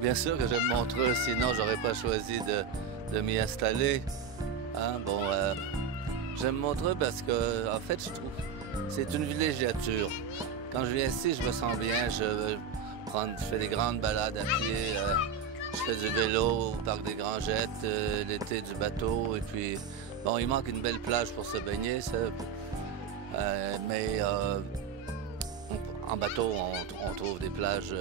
Bien sûr que j'aime Montreux, sinon j'aurais pas choisi de m'y installer. Hein, bon, j'aime Montreux parce que, en fait, je trouve c'est une villégiature. Quand je viens ici, je me sens bien. Je fais des grandes balades à pied. Je fais du vélo au parc des Grangettes, l'été du bateau. Et puis, bon, il manque une belle plage pour se baigner, ça. Mais en bateau, on trouve des plages.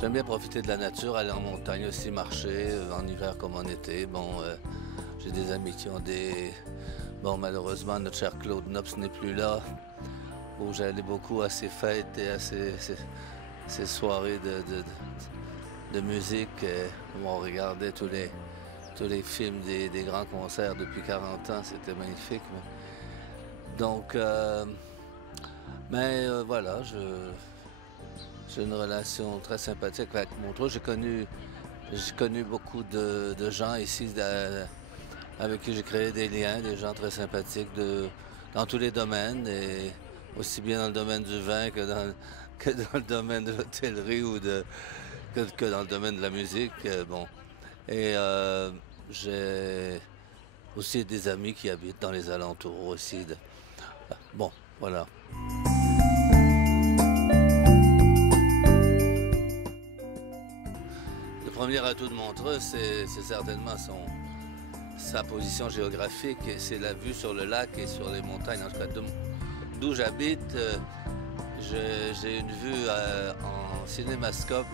J'aime bien profiter de la nature, aller en montagne aussi, marcher, en hiver comme en été. Bon, j'ai des amis qui ont des... Bon, malheureusement, notre cher Claude Nobs n'est plus là, où j'allais beaucoup à ses fêtes et à ses soirées de musique, où on regardait tous les films des grands concerts depuis 40 ans. C'était magnifique. Donc, voilà, j'ai une relation très sympathique avec Montreux. J'ai connu beaucoup de gens ici avec qui j'ai créé des liens, des gens très sympathiques dans tous les domaines, et aussi bien dans le domaine du vin que dans le domaine de l'hôtellerie ou que dans le domaine de la musique. Bon. Et j'ai aussi des amis qui habitent dans les alentours aussi. Bon, voilà. Le premier atout de Montreux, c'est certainement sa position géographique, et c'est la vue sur le lac et sur les montagnes. En tout cas, d'où j'habite, j'ai une vue en cinémascope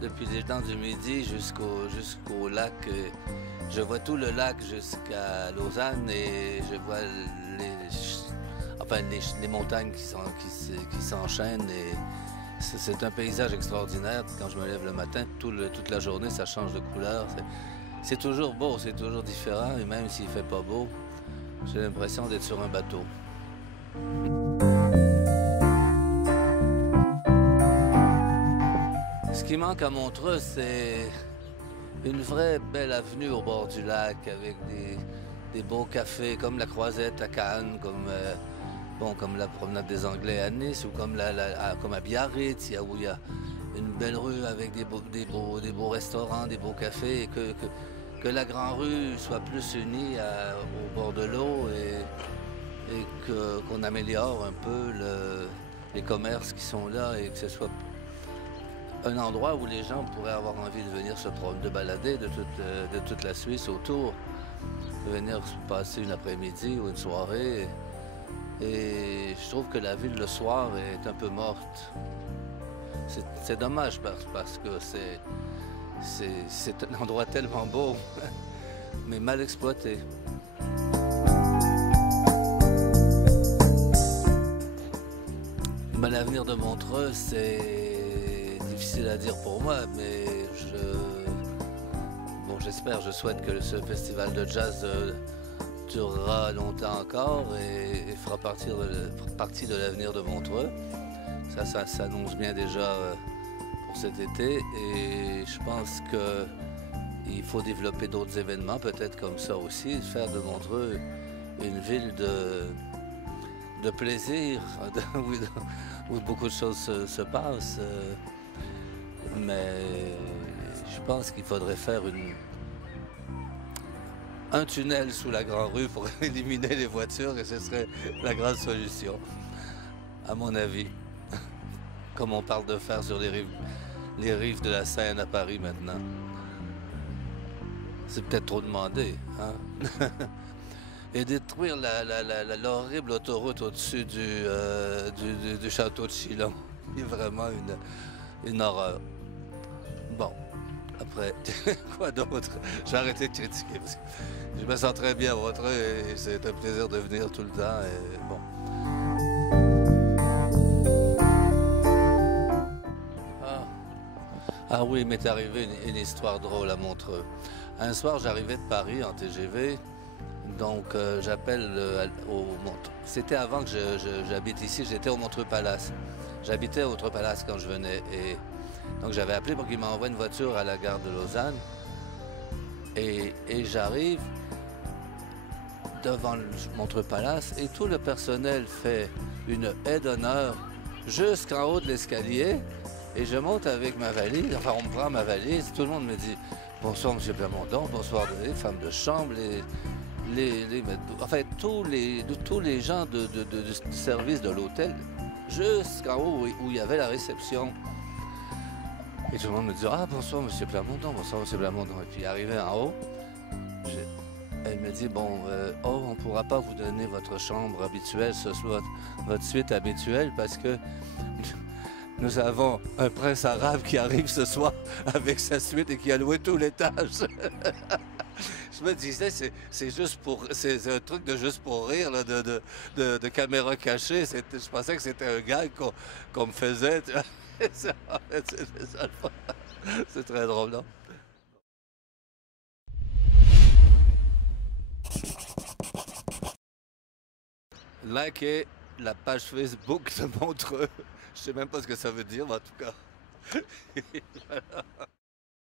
depuis les dents du Midi jusqu'au lac. Je vois tout le lac jusqu'à Lausanne, et je vois les montagnes qui s'enchaînent. Et c'est un paysage extraordinaire. Quand je me lève le matin, toute la journée, ça change de couleur. C'est toujours beau, c'est toujours différent, et même s'il ne fait pas beau, j'ai l'impression d'être sur un bateau. Ce qui manque à Montreux, c'est une vraie belle avenue au bord du lac, avec des beaux cafés comme la Croisette à Cannes, comme la promenade des Anglais à Nice, ou comme à Biarritz, où il y a une belle rue avec des beaux restaurants, des beaux cafés, et que la Grande Rue soit plus unie au bord de l'eau, et qu'on améliore un peu les commerces qui sont là, et que ce soit un endroit où les gens pourraient avoir envie de venir de balader de toute la Suisse autour, de venir passer une après-midi ou une soirée. Et je trouve que la ville le soir est un peu morte. C'est dommage parce que c'est un endroit tellement beau, mais mal exploité. Ben, l'avenir de Montreux, c'est difficile à dire pour moi, mais je souhaite que ce festival de jazz durera longtemps encore et fera partie de l'avenir de Montreux. Ça s'annonce bien déjà pour cet été, et je pense qu'il faut développer d'autres événements, peut-être comme ça aussi, faire de Montreux une ville de plaisir, où beaucoup de choses se passent. Mais je pense qu'il faudrait faire un tunnel sous la Grande Rue pour éliminer les voitures, et ce serait la grande solution, à mon avis. Comme on parle de faire sur les rives de la Seine à Paris maintenant. C'est peut-être trop demandé, hein? Et détruire l'horrible autoroute au-dessus du château de Chillon. C'est vraiment une horreur. Bon, après, quoi d'autre? J'ai arrêté de critiquer parce que je me sens très bien à Montreux, et c'est un plaisir de venir tout le temps. Et bon. Ah oui, il m'est arrivé une histoire drôle à Montreux. Un soir, j'arrivais de Paris en TGV, donc j'appelle au Montreux. C'était avant que j'habite ici, j'étais au Montreux Palace. J'habitais au Montreux Palace quand je venais, et donc j'avais appelé pour qu'il m'envoie une voiture à la gare de Lausanne. Et j'arrive devant le Montreux Palace, et tout le personnel fait une haie d'honneur jusqu'en haut de l'escalier et je monte avec ma valise. Enfin, on me prend ma valise. Tout le monde me dit bonsoir, monsieur Plamondon, bonsoir, les femmes de chambre, enfin, tous les gens du service de l'hôtel, jusqu'en haut où il y avait la réception. Et tout le monde me dit ah, bonsoir, monsieur Plamondon, bonsoir, monsieur Plamondon. Et puis, arrivé en haut, elle me dit, bon, on ne pourra pas vous donner votre chambre habituelle ce soir, votre suite habituelle, parce que nous avons un prince arabe qui arrive ce soir avec sa suite et qui a loué tout l'étage. Je me disais, c'est un truc de juste pour rire, là, de caméra cachée. Je pensais que c'était un gag qu'on me faisait. C'est très drôle, non? Likez la page Facebook de Montreux. Je sais même pas ce que ça veut dire, mais en tout cas. Voilà.